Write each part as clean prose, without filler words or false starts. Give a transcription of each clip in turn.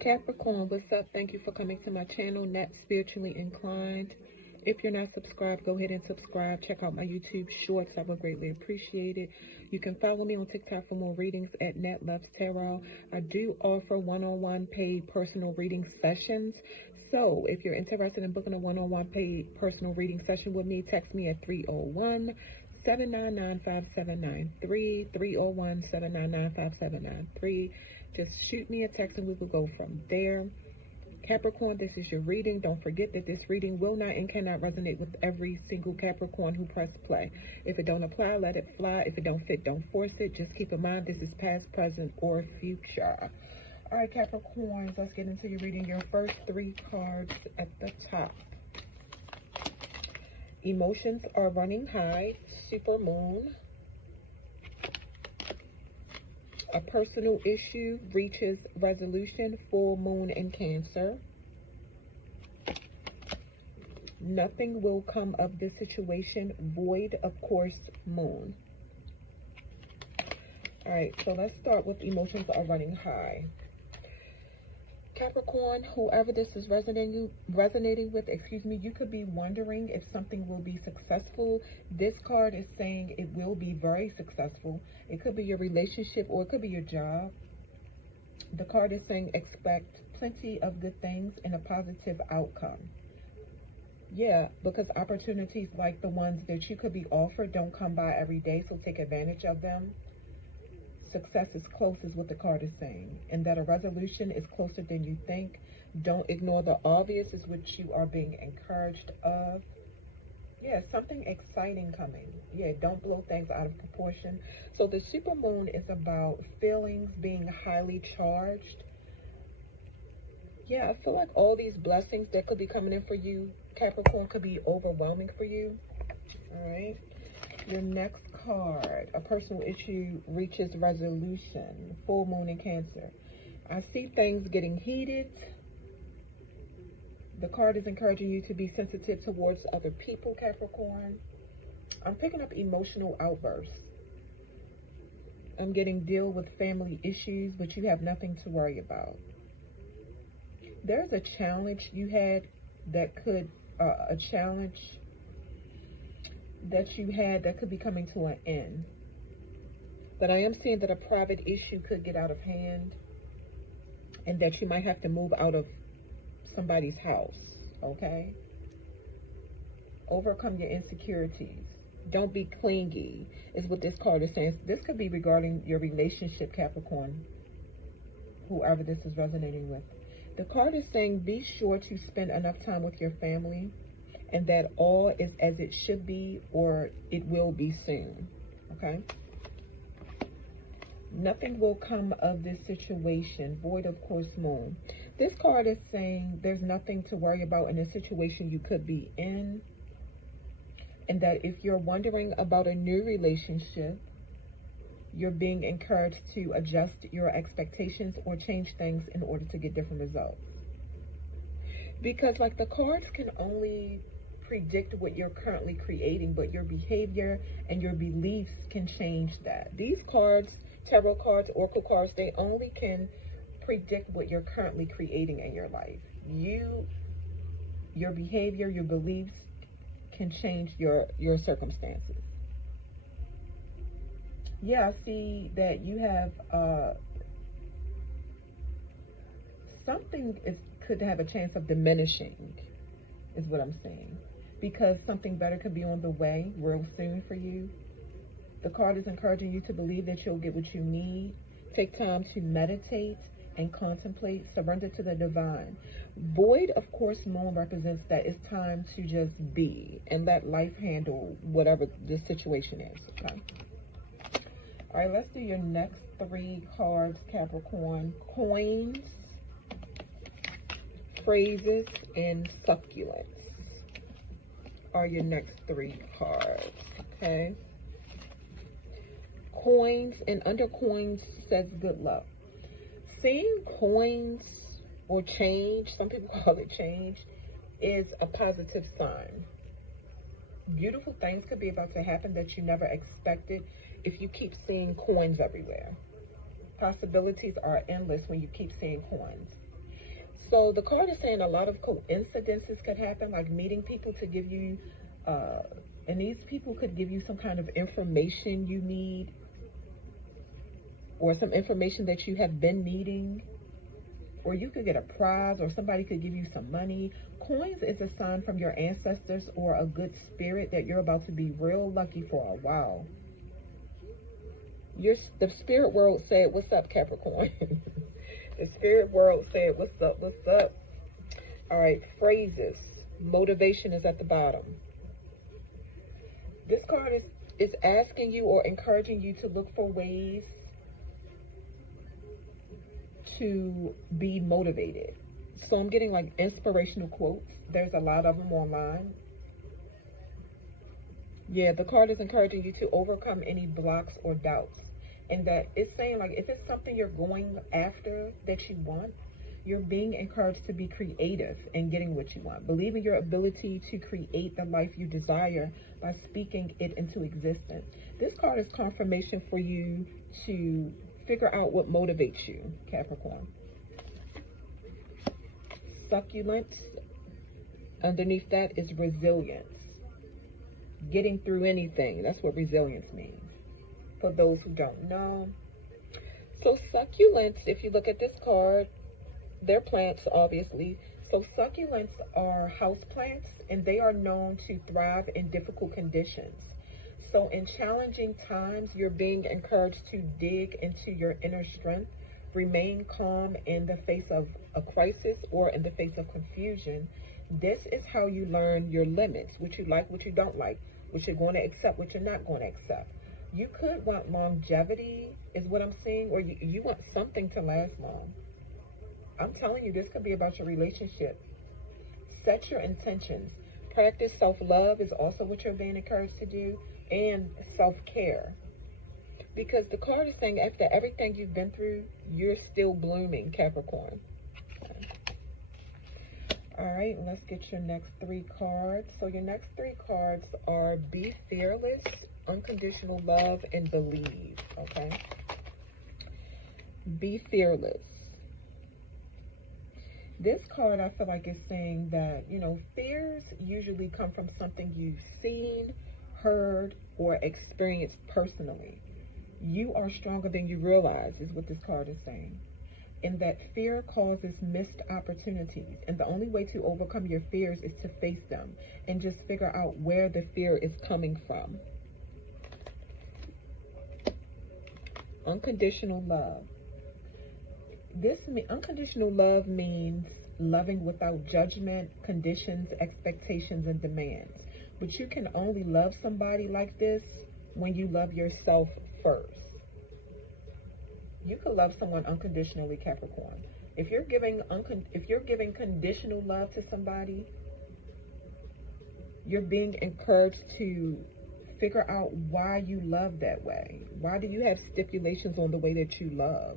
Capricorn, what's up? Thank you for coming to my channel, Nat Spiritually Inclined. If you're not subscribed, go ahead and subscribe. Check out my YouTube shorts. I would greatly appreciate it. You can follow me on TikTok for more readings at Nat Loves Tarot. I do offer one-on-one paid personal reading sessions. So if you're interested in booking a one-on-one paid personal reading session with me, text me at 301-799-5793, 301-799-5793. Just shoot me a text and we will go from there. Capricorn, this is your reading. Don't forget that this reading will not and cannot resonate with every single Capricorn who pressed play. If it don't apply, let it fly. If it don't fit, don't force it. Just keep in mind this is past, present, or future. All right, Capricorns, let's get into your reading. Your first three cards at the top. Emotions are running high. Super moon. A personal issue reaches resolution. Full moon in Cancer. Nothing will come of this situation. Void, of course, moon. All right, so let's start with emotions are running high. Capricorn, whoever this is resonating with, you could be wondering if something will be successful. This card is saying it will be very successful. It could be your relationship or it could be your job. The card is saying expect plenty of good things and a positive outcome. Yeah, because opportunities like the ones that you could be offered don't come by every day, so take advantage of them. Success is close is what the card is saying, and that a resolution is closer than you think. Don't ignore the obvious is what you are being encouraged of. Yeah, something exciting coming. Yeah, don't blow things out of proportion. So the super moon is about feelings being highly charged. Yeah, I feel like all these blessings that could be coming in for you, Capricorn, could be overwhelming for you. All right. Your next card, a personal issue reaches resolution. Full moon in Cancer. I see things getting heated. The card is encouraging you to be sensitive towards other people, Capricorn. I'm picking up emotional outbursts. I'm getting deal with family issues, but you have nothing to worry about. There's a challenge you had that could, that could be coming to an end. But I am seeing that a private issue could get out of hand and that you might have to move out of somebody's house, okay? Overcome your insecurities. Don't be clingy, is what this card is saying. This could be regarding your relationship, Capricorn, whoever this is resonating with. The card is saying be sure to spend enough time with your family, and that all is as it should be, or it will be soon, okay? Nothing will come of this situation. Void, of course, moon. This card is saying there's nothing to worry about in a situation you could be in, and that if you're wondering about a new relationship, you're being encouraged to adjust your expectations or change things in order to get different results. Because, like, the cards can only predict what you're currently creating, but your behavior and your beliefs can change that. These cards, tarot cards, oracle cards, they only can predict what you're currently creating in your life. Your behavior, your beliefs can change your circumstances. Yeah, I see that you have something could have a chance of diminishing, is what I'm saying. Because something better could be on the way real soon for you. The card is encouraging you to believe that you'll get what you need. Take time to meditate and contemplate. Surrender to the divine. Void, of course, moon represents that it's time to just be and let life handle whatever the situation is, okay? All right, let's do your next three cards, Capricorn. Coins, phrases, and succulents are your next three cards, okay? Coins, and under coins says good luck. Seeing coins or change, some people call it change, is a positive sign. Beautiful things could be about to happen that you never expected if you keep seeing coins everywhere. Possibilities are endless when you keep seeing coins. So the card is saying a lot of coincidences could happen, like meeting people to give you, and these people could give you some kind of information you need, or some information that you have been needing, or you could get a prize, or somebody could give you some money. Coins is a sign from your ancestors or a good spirit that you're about to be real lucky for a while. The spirit world said, what's up, Capricorn? The spirit world said, what's up, what's up? All right, phrases. Motivation is at the bottom. This card is asking you or encouraging you to look for ways to be motivated. So I'm getting like inspirational quotes. There's a lot of them online. Yeah, the card is encouraging you to overcome any blocks or doubts. And that it's saying, like, if it's something you're going after that you want, you're being encouraged to be creative in getting what you want. Believe in your ability to create the life you desire by speaking it into existence. This card is confirmation for you to figure out what motivates you, Capricorn. Succulence. Underneath that is resilience. Getting through anything. That's what resilience means, for those who don't know. So succulents, if you look at this card, they're plants, obviously. So succulents are house plants, and they are known to thrive in difficult conditions. So in challenging times, you're being encouraged to dig into your inner strength, remain calm in the face of a crisis or in the face of confusion. This is how you learn your limits, what you like, what you don't like, what you're going to accept, what you're not going to accept. You could want longevity, is what I'm seeing, or you want something to last long. I'm telling you, this could be about your relationship. Set your intentions. Practice self-love is also what you're being encouraged to do, and self-care. Because the card is saying after everything you've been through, you're still blooming, Capricorn. Okay. All right, let's get your next three cards. So your next three cards are Be Fearless, Unconditional Love, and Believe, okay? Be fearless. This card, I feel like, is saying that, you know, fears usually come from something you've seen, heard, or experienced personally. You are stronger than you realize, is what this card is saying. And that fear causes missed opportunities. And the only way to overcome your fears is to face them and just figure out where the fear is coming from. Unconditional love. Unconditional love means loving without judgment, conditions, expectations, and demands. But you can only love somebody like this when you love yourself first. You could love someone unconditionally, Capricorn. If you're giving conditional love to somebody, you're being encouraged to figure out why you love that way. Why do you have stipulations on the way that you love?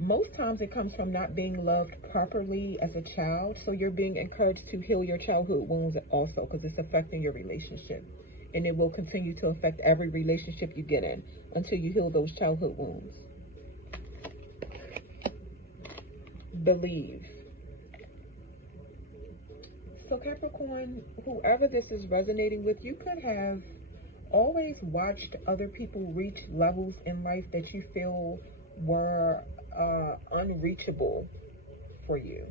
Most times it comes from not being loved properly as a child. So you're being encouraged to heal your childhood wounds also, because it's affecting your relationship. And it will continue to affect every relationship you get in until you heal those childhood wounds. Believe. So Capricorn, whoever this is resonating with, you could have always watched other people reach levels in life that you feel were unreachable for you.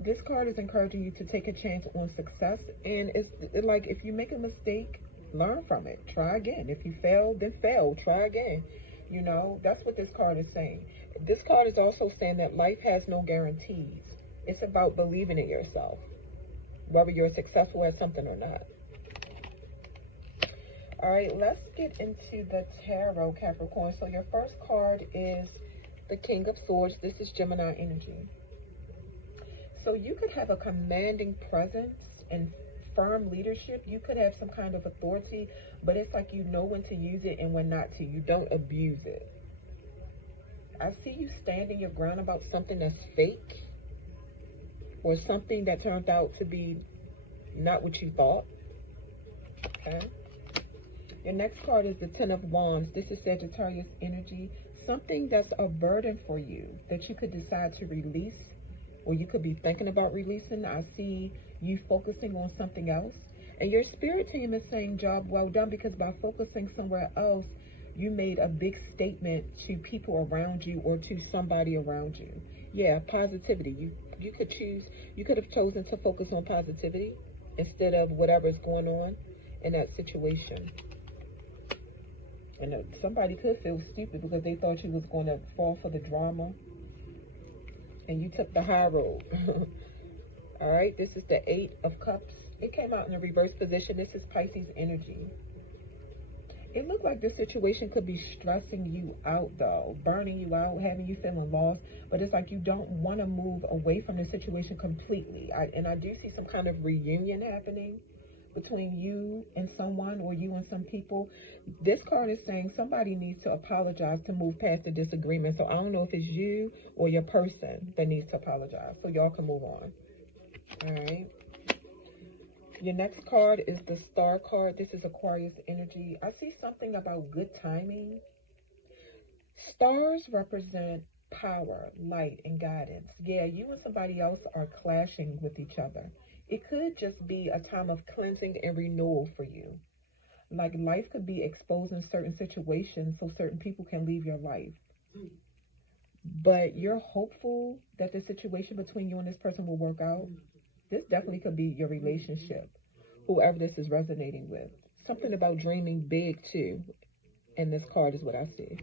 This card is encouraging you to take a chance on success, and it's like, if you make a mistake, learn from it. Try again. If you fail, then fail. Try again. You know, that's what this card is saying. This card is also saying that life has no guarantees. It's about believing in yourself, whether you're successful at something or not. All right, let's get into the tarot, Capricorn. So your first card is the King of Swords. This is Gemini energy. So you could have a commanding presence and firm leadership. You could have some kind of authority, but it's like you know when to use it and when not to. You don't abuse it. I see you standing your ground about something that's fake, or something that turned out to be not what you thought. Okay. Your next card is the Ten of Wands. This is Sagittarius energy. something that's a burden for you that you could decide to release, or you could be thinking about releasing. I see you focusing on something else. And your spirit team is saying job well done, because by focusing somewhere else, you made a big statement to people around you or to somebody around you. Yeah, positivity. You could choose, you could have chosen to focus on positivity instead of whatever's going on in that situation. And somebody could feel stupid because they thought you was going to fall for the drama and you took the high road. All right, this is the 8 of Cups. It came out in a reverse position. This is Pisces energy. It looked like this situation could be stressing you out, though, burning you out, having you feeling lost. But it's like you don't want to move away from the situation completely. I do see some kind of reunion happening between you and someone, or you and some people. This card is saying somebody needs to apologize to move past the disagreement. So I don't know if it's you or your person that needs to apologize, so y'all can move on. All right. Your next card is the Star card. This is Aquarius energy. I see something about good timing. Stars represent power, light, and guidance. Yeah, you and somebody else are clashing with each other. It could just be a time of cleansing and renewal for you. Like life could be exposing certain situations so certain people can leave your life. But you're hopeful that the situation between you and this person will work out. This definitely could be your relationship, whoever this is resonating with. Something about dreaming big too. And this card is what I see.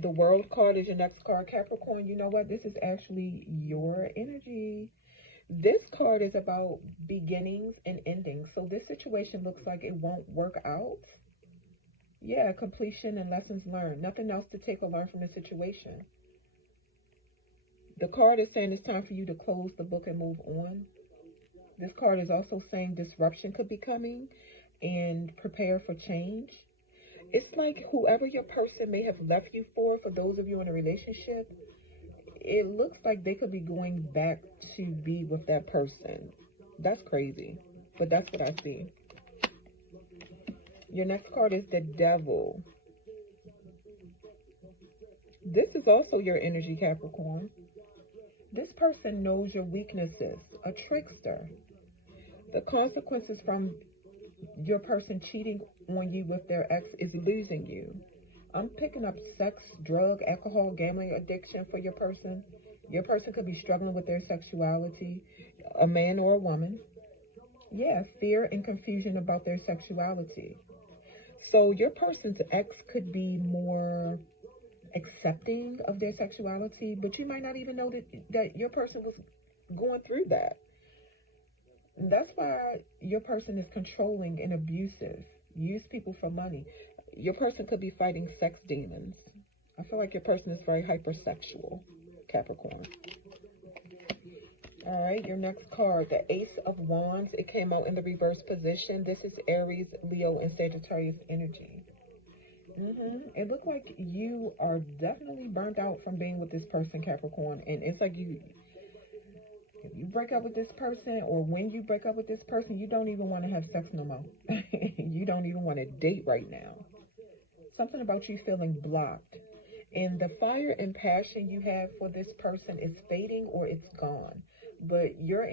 The World card is your next card, Capricorn. You know what? This is actually your energy. This card is about beginnings and endings. So this situation looks like it won't work out. Yeah, completion and lessons learned. Nothing else to take or learn from the situation. The card is saying it's time for you to close the book and move on. This card is also saying disruption could be coming and prepare for change. It's like whoever your person may have left you for those of you in a relationship, it looks like they could be going back to be with that person. That's crazy, but that's what I see. Your next card is the Devil. This is also your energy, Capricorn. This person knows your weaknesses, a trickster. The consequences from your person cheating on you with their ex is losing you. I'm picking up sex, drug, alcohol, gambling addiction for your person. Your person could be struggling with their sexuality, a man or a woman. Yeah, fear and confusion about their sexuality. So your person's ex could be more accepting of their sexuality, but you might not even know that your person was going through that. That's why your person is controlling and abusive. Use people for money. Your person could be fighting sex demons. I feel like your person is very hypersexual, Capricorn. All right, your next card, the Ace of Wands. It came out in the reverse position. This is Aries, Leo, and Sagittarius energy. It looked like you are definitely burnt out from being with this person, Capricorn. And it's like if you break up with this person, or when you break up with this person, you don't even want to have sex no more. You don't even want to date right now. Something about you feeling blocked. And the fire and passion you have for this person is fading or it's gone. But you're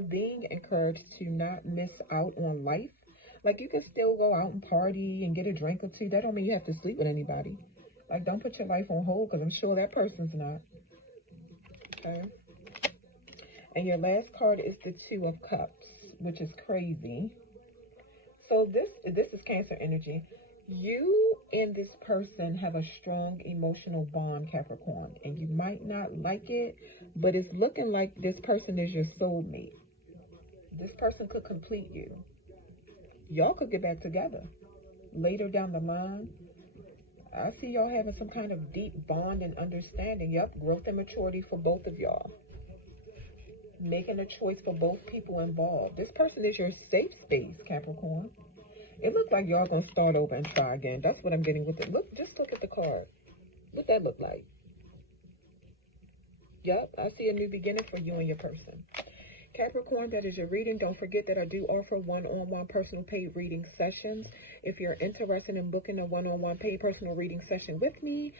being encouraged to not miss out on life. Like, you can still go out and party and get a drink or two. That don't mean you have to sleep with anybody. Like, don't put your life on hold, because I'm sure that person's not. Okay. And your last card is the Two of Cups, which is crazy. So this is Cancer energy. You and this person have a strong emotional bond, Capricorn. And you might not like it, but it's looking like this person is your soulmate. This person could complete you. Y'all could get back together later down the line. I see y'all having some kind of deep bond and understanding. Yep, growth and maturity for both of y'all. Making a choice for both people involved. This person is your safe space, Capricorn. It looks like y'all gonna start over and try again. That's what I'm getting with it. Just look at the card. What that look like? Yep, I see a new beginning for you and your person. Capricorn, that is your reading. Don't forget that I do offer one-on-one personal paid reading sessions. If you're interested in booking a one-on-one paid personal reading session with me,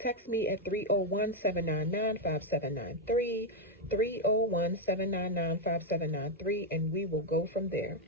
text me at 301-799-5793, 301-799-5793, and we will go from there.